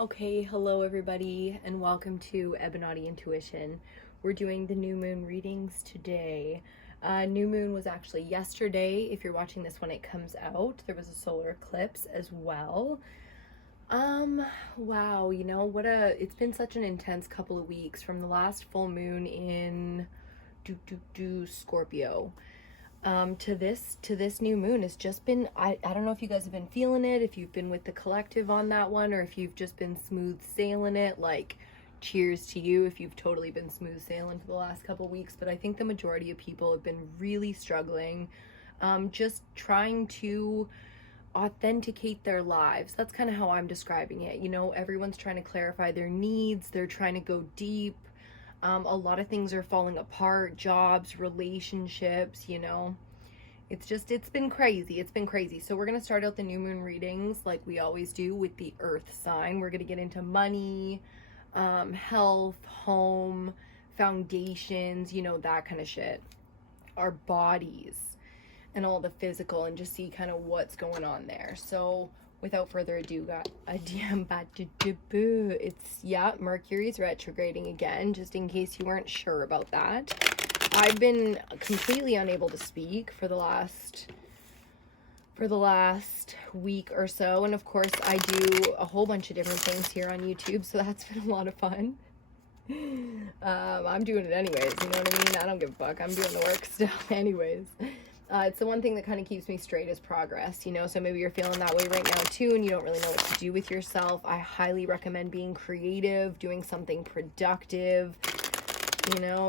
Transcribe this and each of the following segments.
Okay, hello everybody, and welcome to EBINOTTIintuition. We're doing the new moon readings today. New moon was actually yesterday. If you're watching this when it comes out, there was a solar eclipse as well. Wow, it's been such an intense couple of weeks from the last full moon in Scorpio. To this new moon. It's just been, I don't know if you guys have been feeling it, if you've been with the collective on that one, or if you've just been smooth sailing it. Like, cheers to you if you've totally been smooth sailing for the last couple weeks. But I think the majority of people have been really struggling, just trying to authenticate their lives. That's kind of how I'm describing it. Everyone's trying to clarify their needs, they're trying to go deep. A lot of things are falling apart, jobs, relationships, it's been crazy. So we're going to start out the new moon readings like we always do with the earth sign. We're going to get into money, health, home, foundations, that kind of shit, our bodies and all the physical, and just see kind of what's going on there. So without further ado, Mercury's retrograding again, just in case you weren't sure about that. I've been completely unable to speak for the last week or so, and of course I do a whole bunch of different things here on YouTube, so that's been a lot of fun. I'm doing it anyways, you know what I mean? I don't give a fuck. I'm doing the work still anyways. It's the one thing that kind of keeps me straight is progress, so maybe you're feeling that way right now too, and you don't really know what to do with yourself. I highly recommend being creative, doing something productive,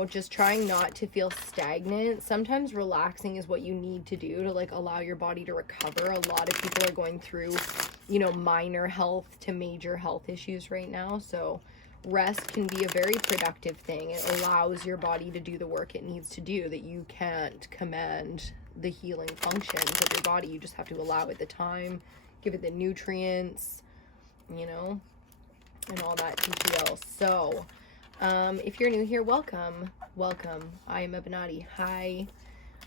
just trying not to feel stagnant. Sometimes relaxing is what you need to do to allow your body to recover. A lot of people are going through, minor health to major health issues right now, so rest can be a very productive thing. It allows your body to do the work it needs to do, that you can't command the healing functions of your body. You just have to allow it the time, give it the nutrients, and all that TTL. So, if you're new here, welcome. I am EBINOTTI. Hi.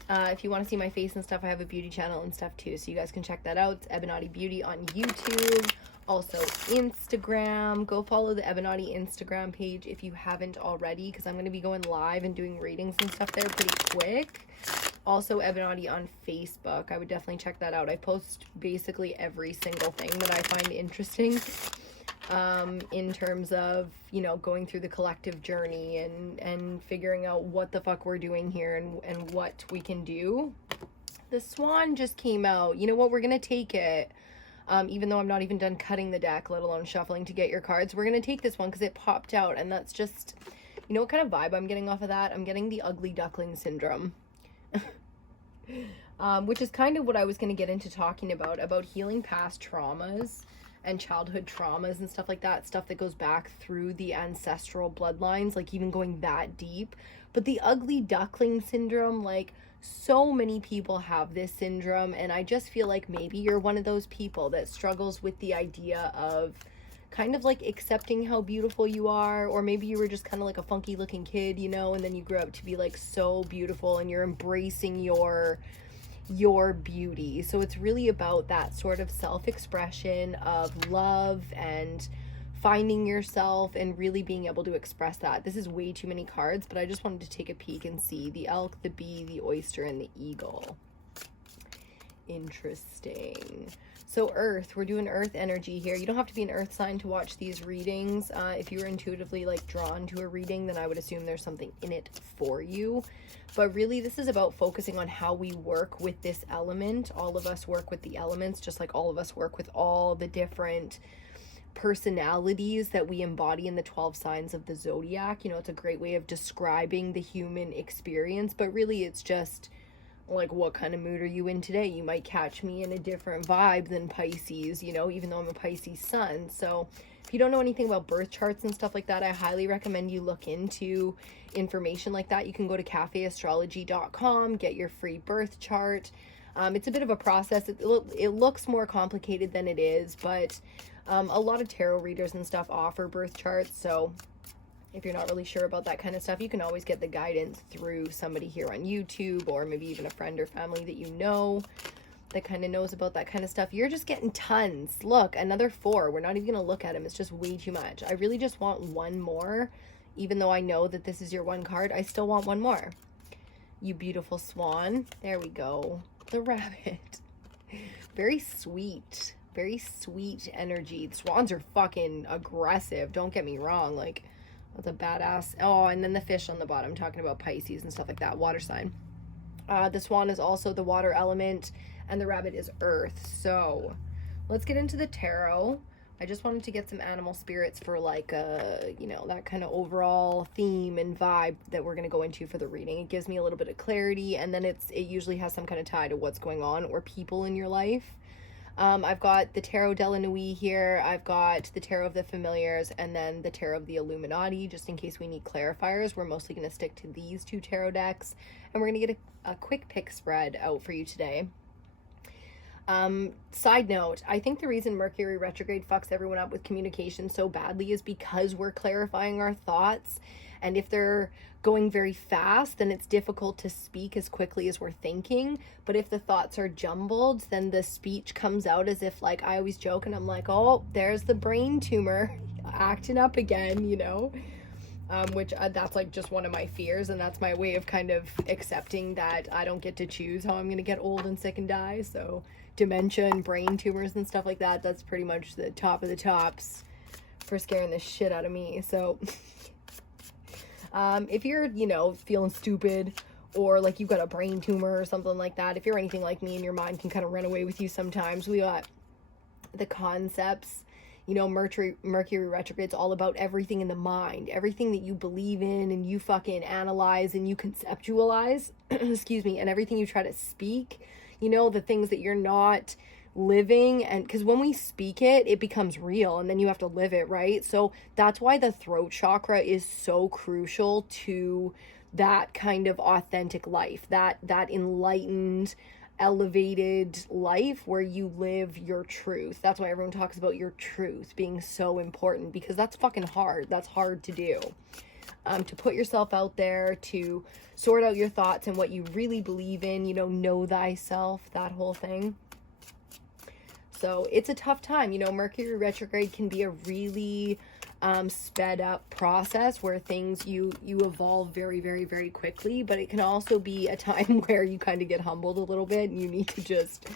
If you want to see my face and stuff, I have a beauty channel and stuff too, so you guys can check that out. It's EBINOTTI Beauty on YouTube. Also Instagram. Go follow the EBINOTTI Instagram page if you haven't already, because I'm going to be going live and doing readings and stuff there pretty quick. Also EBINOTTI on Facebook. I would definitely check that out. I post basically every single thing that I find interesting, in terms of, going through the collective journey and figuring out what the fuck we're doing here and what we can do. The swan just came out. You know what? We're going to take it. Even though I'm not even done cutting the deck, let alone shuffling to get your cards. We're going to take this one because it popped out, and that's just, what kind of vibe I'm getting off of that? I'm getting the ugly duckling syndrome. Which is kind of what I was going to get into talking about healing past traumas and childhood traumas and stuff like that, stuff that goes back through the ancestral bloodlines, even going that deep. But the ugly duckling syndrome, so many people have this syndrome, and I just feel like maybe you're one of those people that struggles with the idea of kind of accepting how beautiful you are, or maybe you were just kind of a funky looking kid, and then you grew up to be so beautiful and you're embracing your beauty. So it's really about that sort of self-expression of love and finding yourself and really being able to express that. This is way too many cards, but I just wanted to take a peek and see the elk, the bee, the oyster, and the eagle. Interesting. So earth, we're doing earth energy here. You don't have to be an earth sign to watch these readings. If you're intuitively drawn to a reading, then I would assume there's something in it for you. But really, this is about focusing on how we work with this element. All of us work with the elements, just like all of us work with all the different personalities that we embody in the 12 signs of the zodiac. It's a great way of describing the human experience, but really it's just what kind of mood are you in today? You might catch me in a different vibe than Pisces, even though I'm a Pisces sun. So if you don't know anything about birth charts and stuff like that, I highly recommend you look into information like that. You can go to cafeastrology.com, get your free birth chart. It's a bit of a process. It looks more complicated than it is, but a lot of tarot readers and stuff offer birth charts. So if you're not really sure about that kind of stuff, you can always get the guidance through somebody here on YouTube, or maybe even a friend or family that that kind of knows about that kind of stuff. You're just getting tons. Look, another 4. We're not even going to look at him. It's just way too much. I really just want one more. Even though I know that this is your one card, I still want one more. You beautiful swan. There we go. The rabbit. Very sweet. Very sweet energy. The swans are fucking aggressive. Don't get me wrong. Like, that's a badass. Oh, and then the fish on the bottom, talking about Pisces and stuff like that. Water sign. The swan is also the water element, and the rabbit is earth. So let's get into the tarot. I just wanted to get some animal spirits for like you know, that kind of overall theme and vibe that we're going to go into for the reading. It gives me a little bit of clarity, and then it usually has some kind of tie to what's going on or people in your life. I've got the Tarot de la Nuit here. I've got the Tarot of the Familiars, and then the Tarot of the Illuminati, just in case we need clarifiers. We're mostly going to stick to these 2 tarot decks, and we're going to get a quick pick spread out for you today. Side note, I think the reason Mercury retrograde fucks everyone up with communication so badly is because we're clarifying our thoughts, and if they're going very fast, then it's difficult to speak as quickly as we're thinking. But if the thoughts are jumbled, then the speech comes out as if, like, I always joke and I'm like, oh, there's the brain tumor acting up again, you know, which that's like just one of my fears, and that's my way of kind of accepting that I don't get to choose how I'm gonna get old and sick and die. So dementia and brain tumors and stuff like that, that's pretty much the top of the tops for scaring the shit out of me. So if you're, you know, feeling stupid, or like you've got a brain tumor or something like that, if you're anything like me and your mind can kind of run away with you sometimes, we got the concepts. You know, Mercury retrograde's all about everything in the mind, everything that you believe in and you fucking analyze and you conceptualize, excuse me, and everything you try to speak, you know, the things that you're not living. And because when we speak it, it becomes real, and then you have to live it, right? So that's why the throat chakra is so crucial to that kind of authentic life, that enlightened, elevated life where you live your truth. That's why everyone talks about your truth being so important, because that's fucking hard. That's hard to do. To put yourself out there, to sort out your thoughts and what you really believe in, you know thyself, that whole thing. So it's a tough time. You know, Mercury retrograde can be a really sped up process where things you evolve very, very, very quickly, but it can also be a time where you kind of get humbled a little bit, and you need to just,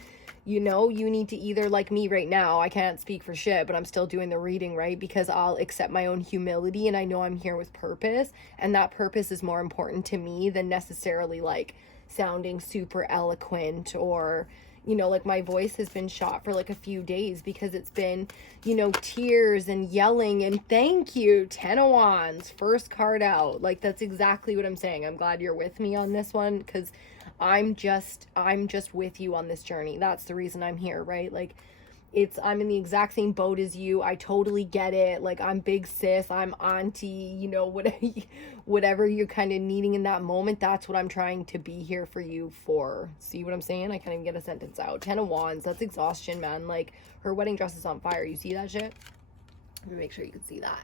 you know, you need to either, like me right now, I can't speak for shit, but I'm still doing the reading, right? Because I'll accept my own humility, and I know I'm here with purpose, and that purpose is more important to me than necessarily like sounding super eloquent, or, you know, like my voice has been shot for like a few days because it's been, you know, tears and yelling and thank you, 10 of Wands, first card out. Like, that's exactly what I'm saying. I'm glad you're with me on this one, because I'm just with you on this journey. That's the reason I'm here, right? Like, I'm in the exact same boat as you. I totally get it. Like, I'm big sis, I'm auntie, you know, whatever you're kind of needing in that moment, that's what I'm trying to be here for you for. See what I'm saying? I can't even get a sentence out. 10 of Wands, that's exhaustion, man. Like, her wedding dress is on fire. You see that shit? Let me make sure you can see that.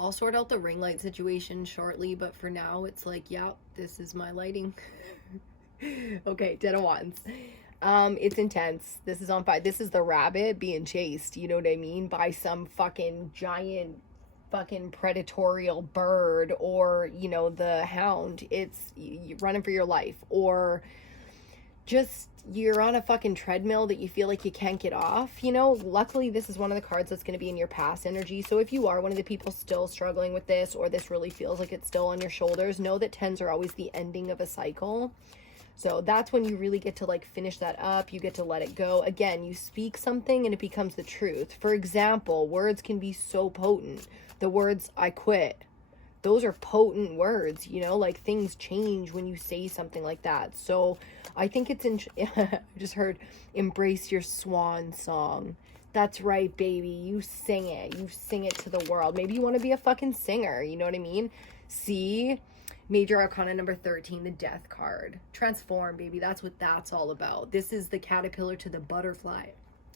I'll sort out the ring light situation shortly, but for now, it's like, yeah, this is my lighting. Okay, 10 of Wands. It's intense. This is on fire. This is the rabbit being chased, you know what I mean, by some fucking giant fucking predatorial bird, or, you know, the hound. It's you running for your life, or just you're on a fucking treadmill that you feel like you can't get off, you know. Luckily, this is one of the cards that's going to be in your past energy. So if you are one of the people still struggling with this, or this really feels like it's still on your shoulders, know that 10s are always the ending of a cycle. So that's when you really get to like finish that up. You get to let it go. Again, you speak something and it becomes the truth. For example, words can be so potent. The words, I quit. Those are potent words, you know, like things change when you say something like that. So I think it's I just heard embrace your swan song. That's right, baby. You sing it. You sing it to the world. Maybe you want to be a fucking singer. You know what I mean? See? Major Arcana number 13, the Death card. Transform, baby. That's what that's all about. This is the caterpillar to the butterfly.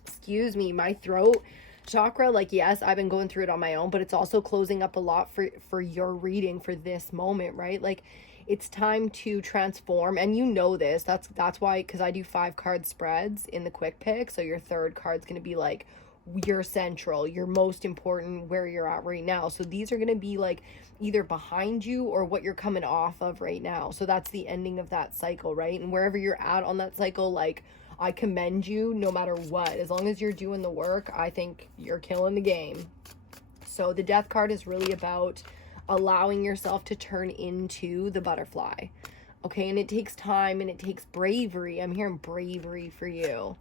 Excuse me, my throat chakra, like, yes, I've been going through it on my own, but it's also closing up a lot for your reading for this moment, right? Like, it's time to transform. And you know this, that's why, because I do 5 card spreads in the quick pick. So your third card's going to be like your central, your most important, where you're at right now. So these are going to be like either behind you or what you're coming off of right now. So that's the ending of that cycle, right? And wherever you're at on that cycle, like, I commend you no matter what. As long as you're doing the work, I think you're killing the game. So the Death card is really about allowing yourself to turn into the butterfly. Okay, and it takes time and it takes bravery. I'm hearing bravery for you.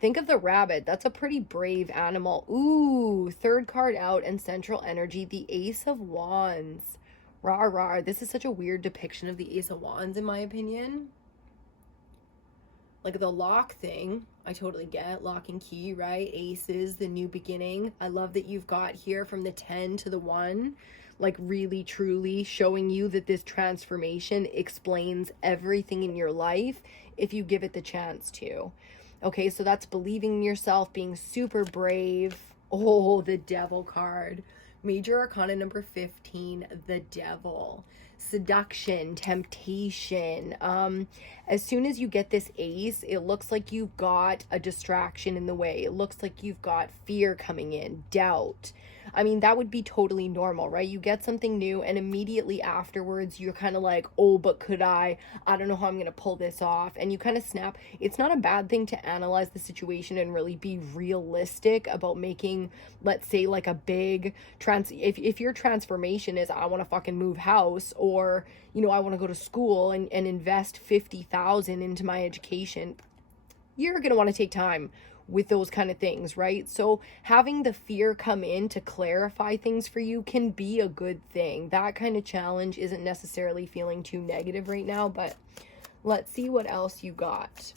Think of the rabbit. That's a pretty brave animal. Ooh, third card out and central energy, the Ace of Wands. Rah, rah. This is such a weird depiction of the Ace of Wands, in my opinion. Like the lock thing, I totally get. Lock and key, right? Aces, the new beginning. I love that you've got here from the 10 to the 1. Like really, truly showing you that this transformation explains everything in your life if you give it the chance to. Okay, so that's believing in yourself, being super brave. Oh, the Devil card. Major Arcana number 15, the Devil. Seduction, temptation. As soon as you get this ace, it looks like you've got a distraction in the way. It looks like you've got fear coming in, doubt. I mean, that would be totally normal, right? You get something new and immediately afterwards you're kind of like, oh, but could I don't know how I'm going to pull this off. And you kind of snap. It's not a bad thing to analyze the situation and really be realistic about making, let's say, like a big if your transformation is, I want to fucking move house, or, you know, I want to go to school and invest 50,000 into my education, you're going to want to take time with those kind of things, right? So having the fear come in to clarify things for you can be a good thing. That kind of challenge isn't necessarily feeling too negative right now, but let's see what else you got.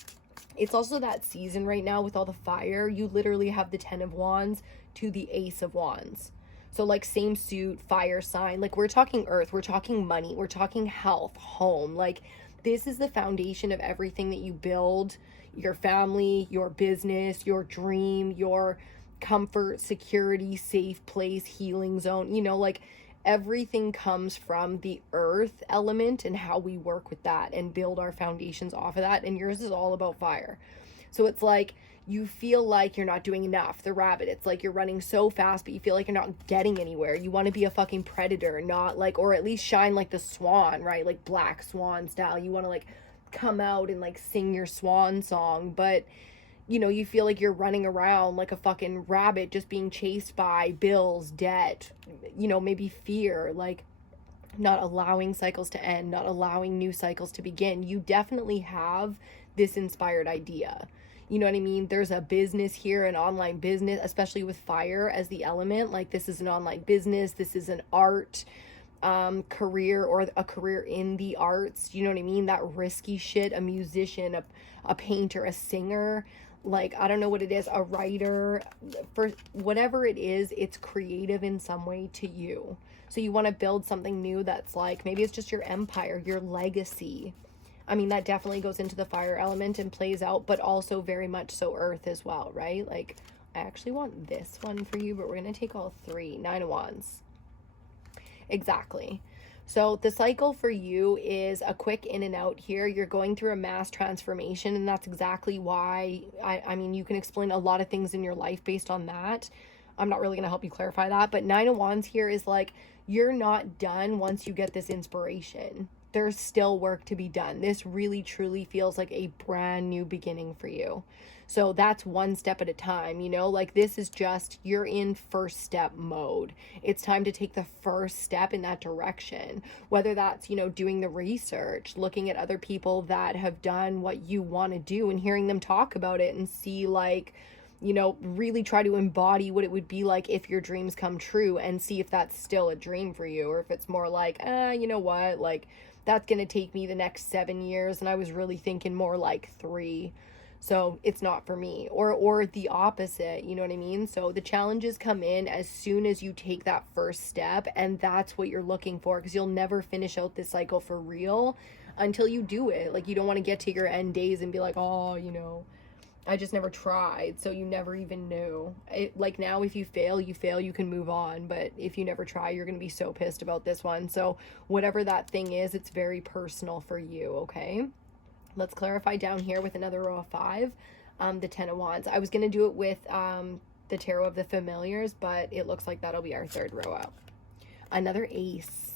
It's also that season right now with all the fire. You literally have the 10 of Wands to the Ace of Wands. So like same suit, fire sign, like we're talking earth, we're talking money, we're talking health, home. Like this is the foundation of everything that you build, your family, your business, your dream, your comfort, security, safe place, healing zone. You know, like everything comes from the earth element and how we work with that and build our foundations off of that. And yours is all about fire. So it's like you feel like you're not doing enough. The rabbit, it's like you're running so fast, but you feel like you're not getting anywhere. You want to be a fucking predator, not like, or at least shine like the swan, right? Like Black Swan style. You want to like come out and like sing your swan song, but you know, you feel like you're running around like a fucking rabbit just being chased by bills, debt, you know, maybe fear, like not allowing cycles to end, not allowing new cycles to begin. You definitely have this inspired idea. You know what I mean? There's a business here, an online business, especially with fire as the element. Like this is an online business. This is an art career, or a career in the arts. You know what I mean? That risky shit, a musician, a painter, a singer, like, I don't know what it is, a writer, for whatever it is, it's creative in some way to you. So you want to build something new that's like, maybe it's just your empire, your legacy. I mean, that definitely goes into the fire element and plays out, but also very much so earth as well, right? Like, I actually want this one for you, but we're going to take all three. 9 of Wands. Exactly. So the cycle for you is a quick in and out here. You're going through a mass transformation, and that's exactly why, I mean, you can explain a lot of things in your life based on that. I'm not really going to help you clarify that, but 9 of Wands here is like, you're not done once you get this inspiration. There's still work to be done. This really truly feels like a brand new beginning for you. So that's one step at a time, you know, like this is just, you're in first step mode. It's time to take the first step in that direction, whether that's, you know, doing the research, looking at other people that have done what you want to do and hearing them talk about it and see, like, you know, really try to embody what it would be like if your dreams come true and see if that's still a dream for you, or if it's more like, you know what, like that's going to take me the next 7 years and I was really thinking more like 3. So it's not for me, or the opposite, you know what I mean? So the challenges come in as soon as you take that first step, and that's what you're looking for, because you'll never finish out this cycle for real until you do it. Like, you don't want to get to your end days and be like, oh, you know, I just never tried, so you never even knew. Like now, if you fail, you can move on. But if you never try, you're going to be so pissed about this one. So whatever that thing is, it's very personal for you, okay? Let's clarify down here with another row of 5, the 10 of Wands. I was going to do it with the Tarot of the Familiars, but it looks like that'll be our 3rd row out. Another ace.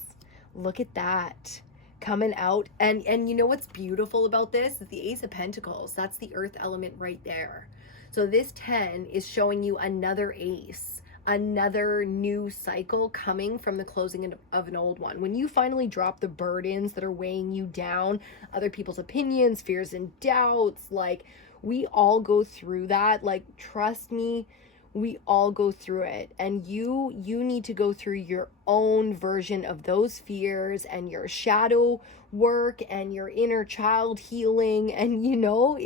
Look at that. Coming out, and you know what's beautiful about this is the Ace of Pentacles. That's the earth element right there. So this 10 is showing you another ace, another new cycle coming from the closing of an old one. When you finally drop the burdens that are weighing you down, other people's opinions, fears and doubts, like we all go through that. Like, trust me, we all go through it, and you need to go through your own version of those fears and your shadow work and your inner child healing. And you know,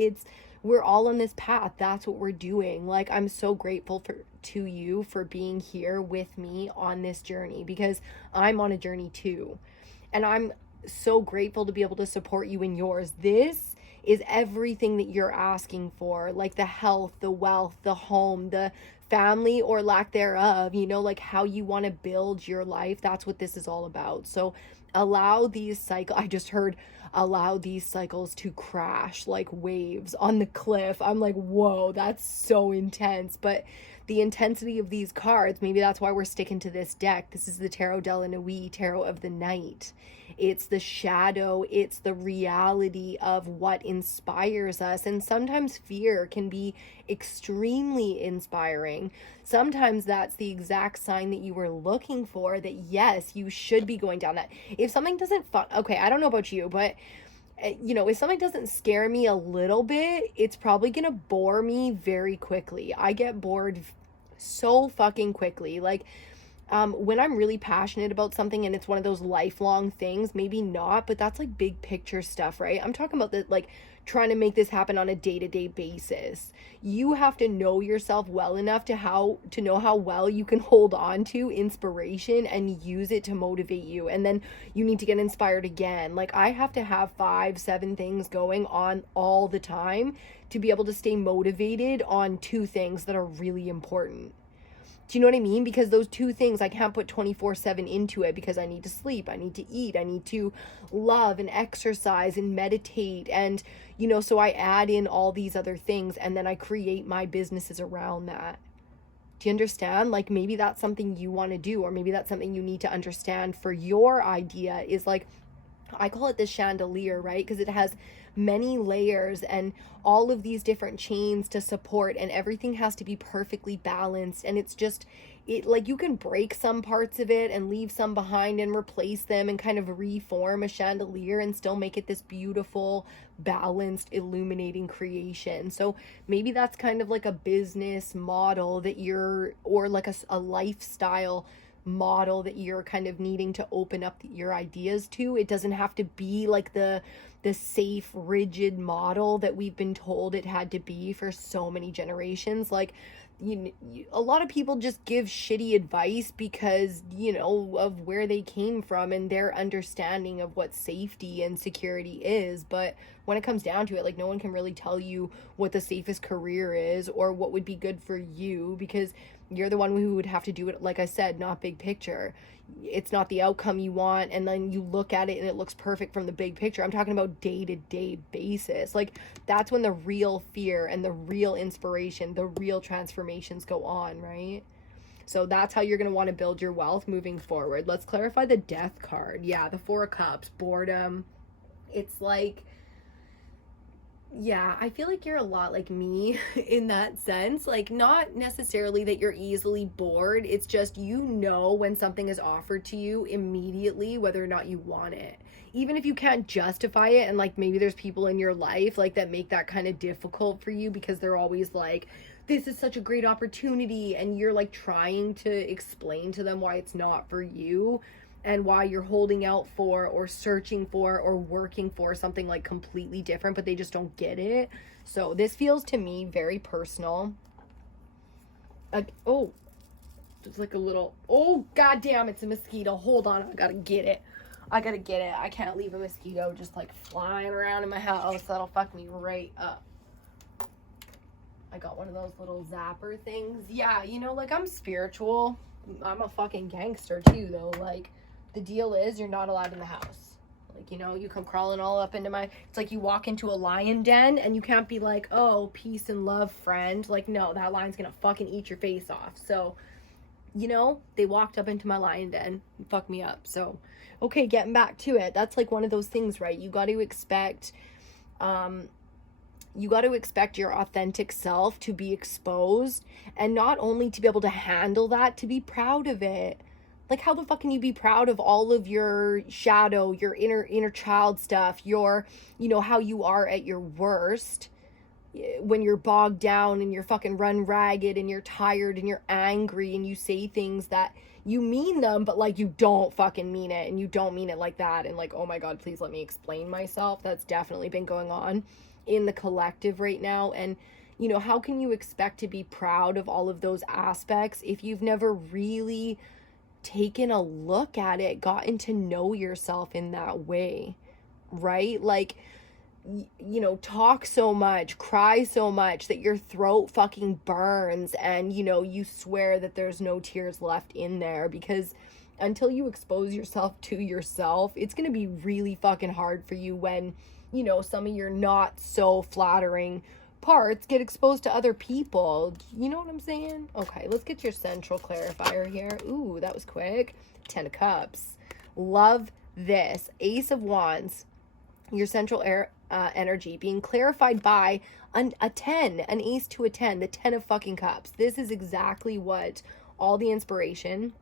we're all on this path. That's what we're doing. Like, I'm so grateful to you for being here with me on this journey, because I'm on a journey too, and I'm so grateful to be able to support you in yours. This is everything that you're asking for, like the health, the wealth, the home, the family or lack thereof, you know, like how you want to build your life. That's what this is all about. So allow these cycles. I just heard allow these cycles to crash like waves on the cliff. I'm like, whoa, that's so intense. But the intensity of these cards, maybe that's why we're sticking to this deck. This is the Tarot de la Nuit, Tarot of the Night. It's the shadow, it's the reality of what inspires us. And sometimes fear can be extremely inspiring. Sometimes that's the exact sign that you were looking for, that yes, you should be going down that. If something doesn't okay, I don't know about you, but you know, if something doesn't scare me a little bit, it's probably gonna bore me very quickly. I get bored so fucking quickly. Like, when I'm really passionate about something and it's one of those lifelong things, maybe not, but that's like big picture stuff, right? I'm talking about the, like, trying to make this happen on a day-to-day basis. You have to know yourself well enough to know how well you can hold on to inspiration and use it to motivate you. And then you need to get inspired again. Like, I have to have 5, 7 things going on all the time to be able to stay motivated on 2 things that are really important. Do you know what I mean? Because those 2 things, I can't put 24/7 into it, because I need to sleep, I need to eat, I need to love and exercise and meditate. And, you know, so I add in all these other things, and then I create my businesses around that. Do you understand? Like, maybe that's something you want to do, or maybe that's something you need to understand for your idea is like, I call it the chandelier, right? Because it has many layers and all of these different chains to support, and everything has to be perfectly balanced. And it's just, like, you can break some parts of it and leave some behind and replace them and kind of reform a chandelier and still make it this beautiful, balanced, illuminating creation. So maybe that's kind of like a business model that or like a lifestyle model that you're kind of needing to open up your ideas to. It doesn't have to be like the safe, rigid model that we've been told it had to be for so many generations. Like, a lot of people just give shitty advice because, you know, of where they came from and their understanding of what safety and security is. But when it comes down to it, like, no one can really tell you what the safest career is or what would be good for you, because you're the one who would have to do it, like I said, not big picture. It's not the outcome you want, and then you look at it and it looks perfect from the big picture. I'm talking about day-to-day basis. Like, that's when the real fear and the real inspiration, the real transformations go on, right? So that's how you're going to want to build your wealth moving forward. Let's clarify the Death card. Yeah, the 4 of Cups, boredom. It's like, yeah, I feel like you're a lot like me in that sense. Like, not necessarily that you're easily bored. It's just, you know, when something is offered to you immediately, whether or not you want it. Even if you can't justify it, and like maybe there's people in your life like that make that kind of difficult for you because they're always like, this is such a great opportunity, and you're like trying to explain to them why it's not for you, and why you're holding out for or searching for or working for something like completely different, but they just don't get it. So this feels to me very personal. Oh, it's like a little, oh, goddamn, it's a mosquito. Hold on, I gotta get it. I can't leave a mosquito just like flying around in my house. That'll fuck me right up. I got one of those little zapper things. Yeah, you know, like, I'm spiritual. I'm a fucking gangster too, though. Like, the deal is you're not allowed in the house. Like, you know, you come crawling all up into my... It's like you walk into a lion den and you can't be like, oh, peace and love, friend. Like, no, that lion's gonna fucking eat your face off. So, you know, they walked up into my lion den and fucked me up. So, okay, getting back to it. That's like one of those things, right? You got to expect... you got to expect your authentic self to be exposed, and not only to be able to handle that, to be proud of it. Like, how the fuck can you be proud of all of your shadow, your inner child stuff, your, you know, how you are at your worst when you're bogged down and you're fucking run ragged and you're tired and you're angry and you say things that you mean them, but like you don't fucking mean it, and you don't mean it like that. And like, oh my God, please let me explain myself. That's definitely been going on in the collective right now. And, you know, how can you expect to be proud of all of those aspects if you've never really taken a look at it, gotten to know yourself in that way, right? Like, you know, talk so much, cry so much that your throat fucking burns, and, you know, you swear that there's no tears left in there, because until you expose yourself to yourself, it's going to be really fucking hard for you when, you know, some of your not so flattering parts get exposed to other people. You know what I'm saying? Okay, let's get your central clarifier here. Ooh, that was quick. 10 of Cups. Love this. Ace of Wands. Your central energy being clarified by a 10, an ace to a 10, the 10 of fucking cups. This is exactly what all the inspiration,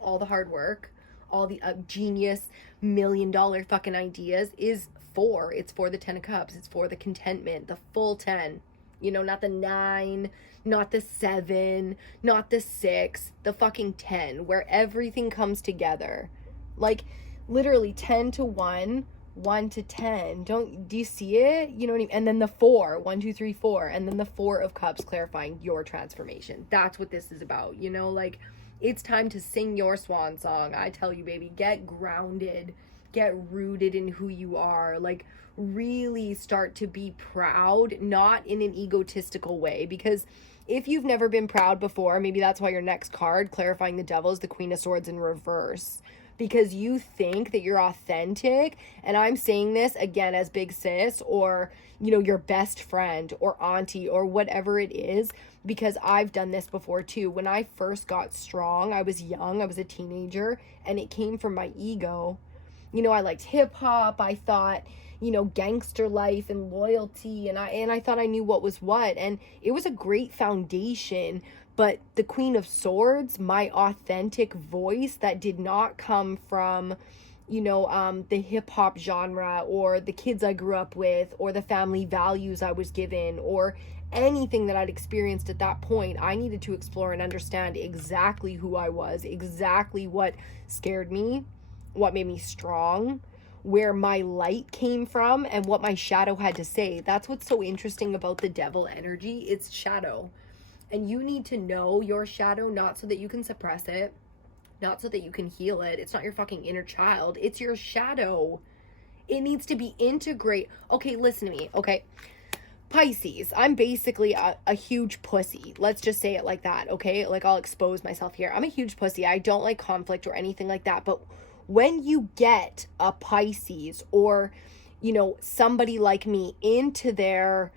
all the hard work, all the genius $1 million fucking ideas is for. It's for the 10 of cups. It's for the contentment, the full 10, you know, not the 9, not the 7, not the 6, the fucking 10, where everything comes together. Like, literally 10 to 1, 1 to 10. Do you see it? You know what I mean? And then the 4, 1, 2, 3, 4, and then the 4 of cups clarifying your transformation. That's what this is about, you know? Like, it's time to sing your swan song. I tell you, baby, get grounded, get rooted in who you are. Like, really start to be proud, not in an egotistical way, because if you've never been proud before, maybe that's why your next card, clarifying the devil, is the Queen of Swords in reverse. Because you think that you're authentic, and I'm saying this again as big sis, or, you know, your best friend or auntie or whatever it is, because I've done this before too. When I first got strong, I was young, I was a teenager, and it came from my ego. You know, I liked hip hop, I thought, you know, gangster life and loyalty, and I thought I knew what was what, and it was a great foundation. But the Queen of Swords, my authentic voice that did not come from, you know, the hip hop genre, or the kids I grew up with, or the family values I was given, or anything that I'd experienced at that point. I needed to explore and understand exactly who I was, exactly what scared me, what made me strong, where my light came from, and what my shadow had to say. That's what's so interesting about the devil energy. It's shadow. And you need to know your shadow, not so that you can suppress it, not so that you can heal it. It's not your fucking inner child. It's your shadow. It needs to be integrated. Okay, listen to me, okay? Pisces, I'm basically a huge pussy. Let's just say it like that, okay? Like, I'll expose myself here. I'm a huge pussy. I don't like conflict or anything like that. But when you get a Pisces, or, you know, somebody like me into the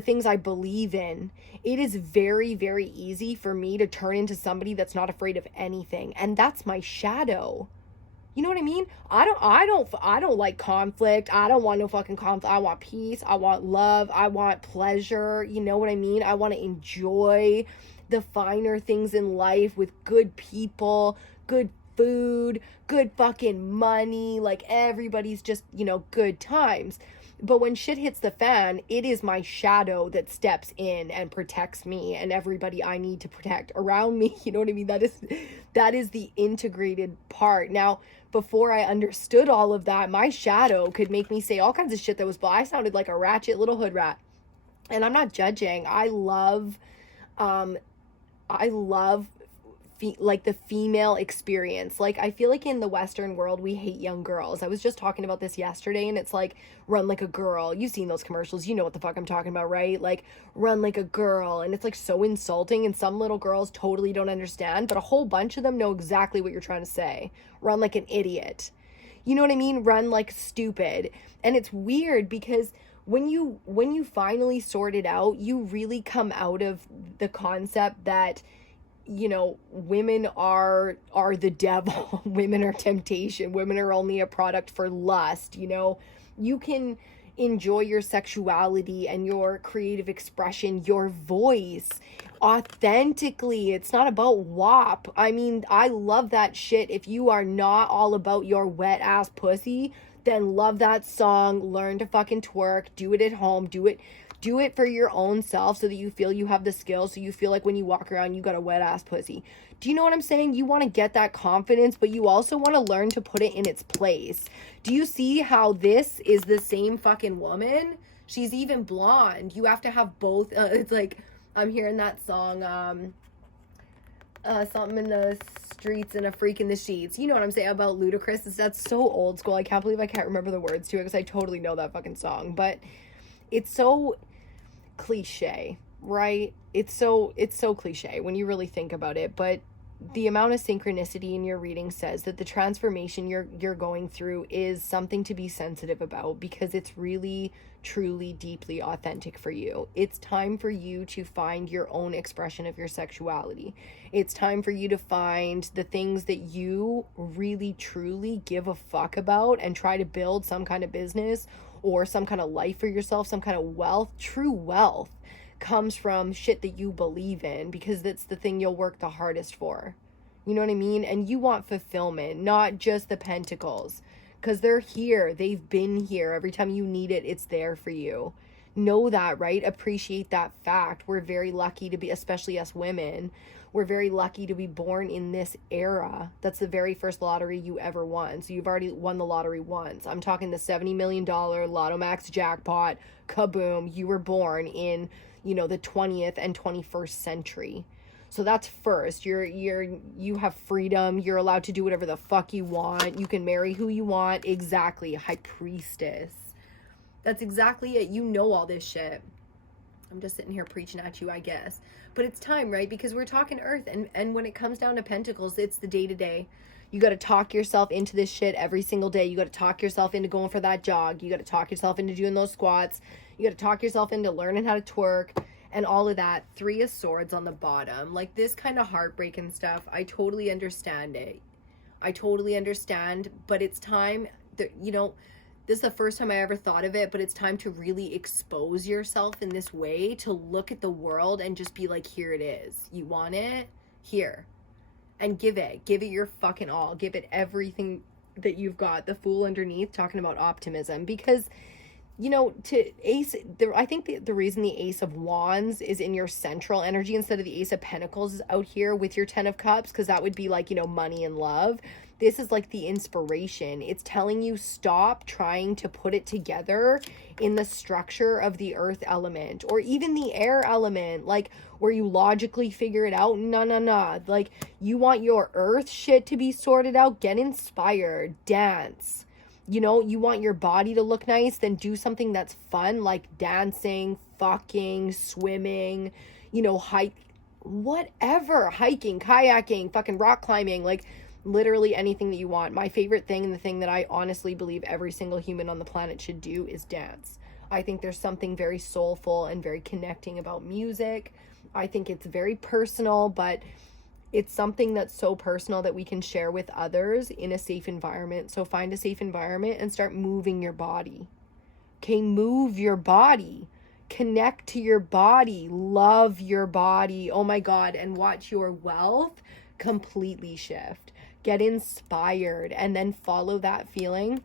things I believe in, it is very, very easy for me to turn into somebody that's not afraid of anything. And that's my shadow. You know what I mean? I don't like conflict. I don't want no fucking conflict. I want peace. I want love. I want pleasure. You know what I mean? I want to enjoy the finer things in life with good people, good food, good fucking money. Like, everybody's just, you know, good times. But when shit hits the fan, it is my shadow that steps in and protects me and everybody I need to protect around me. You know what I mean? That is the integrated part. Now, before I understood all of that, my shadow could make me say all kinds of shit that was, I sounded like a ratchet little hood rat. And I'm not judging. I love like the female experience. Like, I feel like in the Western world, we hate young girls. I was just talking about this yesterday, and it's like, run like a girl. You've seen those commercials. You know what the fuck I'm talking about, right? Like, run like a girl. And it's like so insulting, and some little girls totally don't understand, but a whole bunch of them know exactly what you're trying to say. Run like an idiot. You know what I mean? Run like stupid. And it's weird because when you finally sort it out, you really come out of the concept that, you know, women are the devil. Women are temptation. Women are only a product for lust. You know, you can enjoy your sexuality and your creative expression, your voice authentically. It's not about WAP. I mean, I love that shit. If you are not all about your wet ass pussy, then love that song. Learn to fucking twerk. Do it at home. Do it for your own self so that you feel you have the skills, so you feel like when you walk around you got a wet ass pussy. Do you know what I'm saying? You want to get that confidence, but you also want to learn to put it in its place. Do you see how this is the same fucking woman? She's even blonde. You have to have both. It's like, I'm hearing that song, something in the streets and a freak in the sheets. You know what I'm saying about Ludacris? That's so old school. I can't believe I can't remember the words to it because I totally know that fucking song. But it's so cliche, right? It's so cliche when you really think about it. But the amount of synchronicity in your reading says that the transformation you're going through is something to be sensitive about, because it's really, truly, deeply authentic for you. It's time for you to find your own expression of your sexuality. It's time for you to find the things that you really, truly give a fuck about and try to build some kind of business or some kind of life for yourself, some kind of wealth. True wealth comes from shit that you believe in, because that's the thing you'll work the hardest for. You know what I mean? And you want fulfillment, not just the pentacles, because they're here. They've been here. Every time you need it, it's there for you. Know that, right? Appreciate that fact. We're very lucky to be, especially us women, we're very lucky to be born in this era. That's the very first lottery you ever won. So you've already won the lottery once. I'm talking the $70 million Lotto Max jackpot. Kaboom. You were born in, you know, the 20th and 21st century. So that's first. You have freedom. You're allowed to do whatever the fuck you want. You can marry who you want. Exactly. High priestess. That's exactly it. You know all this shit. I'm just sitting here preaching at you, I guess. But it's time, right? Because we're talking earth. And when it comes down to pentacles, it's the day-to-day. You got to talk yourself into this shit every single day. You got to talk yourself into going for that jog. You got to talk yourself into doing those squats. You got to talk yourself into learning how to twerk and all of that. 3 of Swords on the bottom. Like, this kind of heartbreak and stuff, I totally understand it. I totally understand. But it's time that, you know, this is the first time I ever thought of it, but it's time to really expose yourself in this way, to look at the world and just be like, here it is. You want it? Here. And give it your fucking all. Give it everything that you've got. The Fool underneath, talking about optimism, because, you know, I think the reason the Ace of Wands is in your central energy instead of the Ace of Pentacles is out here with your 10 of Cups, because that would be like, you know, money and love. This is like the inspiration. It's telling you stop trying to put it together in the structure of the earth element or even the air element, like where you logically figure it out. No. Like, you want your earth shit to be sorted out. Get inspired. Dance. You know, you want your body to look nice, then do something that's fun, like dancing, fucking, swimming, you know, whatever, hiking, kayaking, fucking rock climbing, like literally anything that you want. My favorite thing, and the thing that I honestly believe every single human on the planet should do, is dance. I think there's something very soulful and very connecting about music. I think it's very personal, but it's something that's so personal that we can share with others in a safe environment. So find a safe environment and start moving your body. Okay, move your body. Connect to your body. Love your body. Oh my God. And watch your wealth completely shift. Get inspired and then follow that feeling.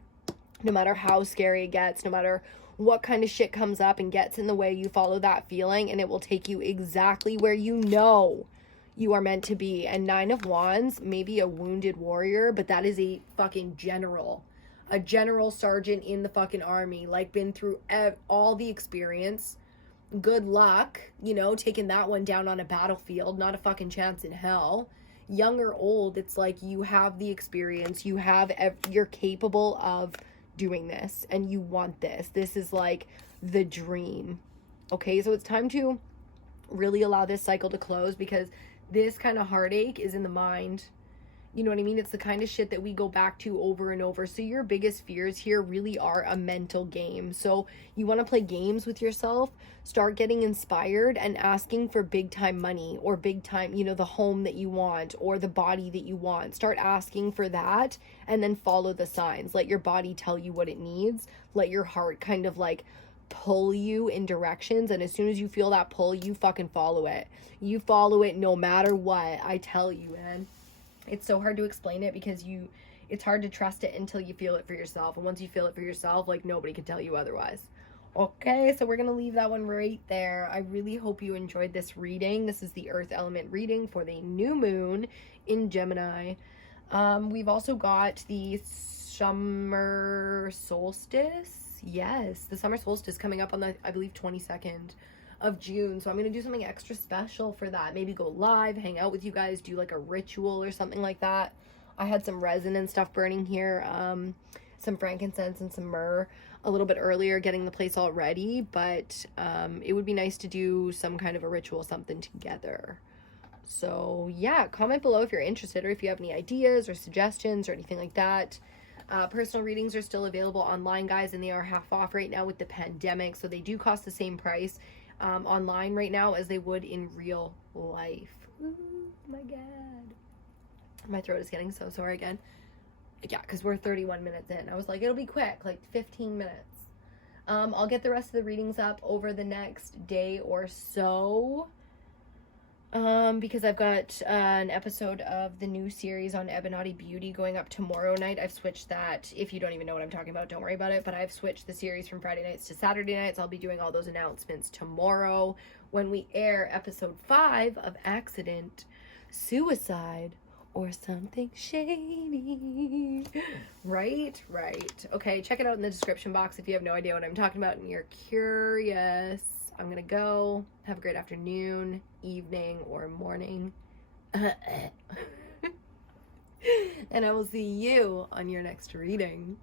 No matter how scary it gets, no matter what kind of shit comes up and gets in the way, you follow that feeling and it will take you exactly where you know you are meant to be. And 9 of Wands, maybe a wounded warrior, but that is a fucking general. A general sergeant in the fucking army, like been through all the experience. Good luck, you know, taking that one down on a battlefield. Not a fucking chance in hell. young or old, it's like you have the experience, you're capable of doing this, and you want this. This is like the dream. Okay, so it's time to really allow this cycle to close, because this kind of heartache is in the mind. You know what I mean? It's the kind of shit that we go back to over and over. So your biggest fears here really are a mental game. So you want to play games with yourself, start getting inspired and asking for big time money, or big time, you know, the home that you want, or the body that you want. Start asking for that, and then follow the signs. Let your body tell you what it needs. Let your heart kind of like pull you in directions, and as soon as you feel that pull, you fucking follow it. You follow it no matter what. I tell you, man. It's so hard to explain it, because it's hard to trust it until you feel it for yourself. And once you feel it for yourself, like, nobody can tell you otherwise. Okay, so we're going to leave that one right there. I really hope you enjoyed this reading. This is the Earth element reading for the new moon in Gemini. We've also got the summer solstice. Yes, the summer solstice coming up on the, I believe, 22nd of June. So I'm going to do something extra special for that. Maybe go live, hang out with you guys, do like a ritual or something like that. I had some resin and stuff burning here, some frankincense and some myrrh a little bit earlier, getting the place all ready, but it would be nice to do some kind of a ritual, something together. So yeah, comment below if you're interested, or if you have any ideas or suggestions or anything like that. Personal readings are still available online, guys, and they are half off right now with the pandemic, so they do cost the same price online right now as they would in real life. Ooh, my God. My throat is getting so sore again. Yeah, because we're 31 minutes in. I was like, it'll be quick, like 15 minutes. I'll get the rest of the readings up over the next day or so. Because I've got an episode of the new series on EBINOTTI Beauty going up tomorrow night. I've switched that. If you don't even know what I'm talking about, don't worry about it. But I've switched the series from Friday nights to Saturday nights. I'll be doing all those announcements tomorrow when we air episode 5 of Accident, Suicide, or Something Shady. Right? Okay, check it out in the description box if you have no idea what I'm talking about and you're curious. I'm gonna go. Have a great afternoon, evening, or morning. And I will see you on your next reading.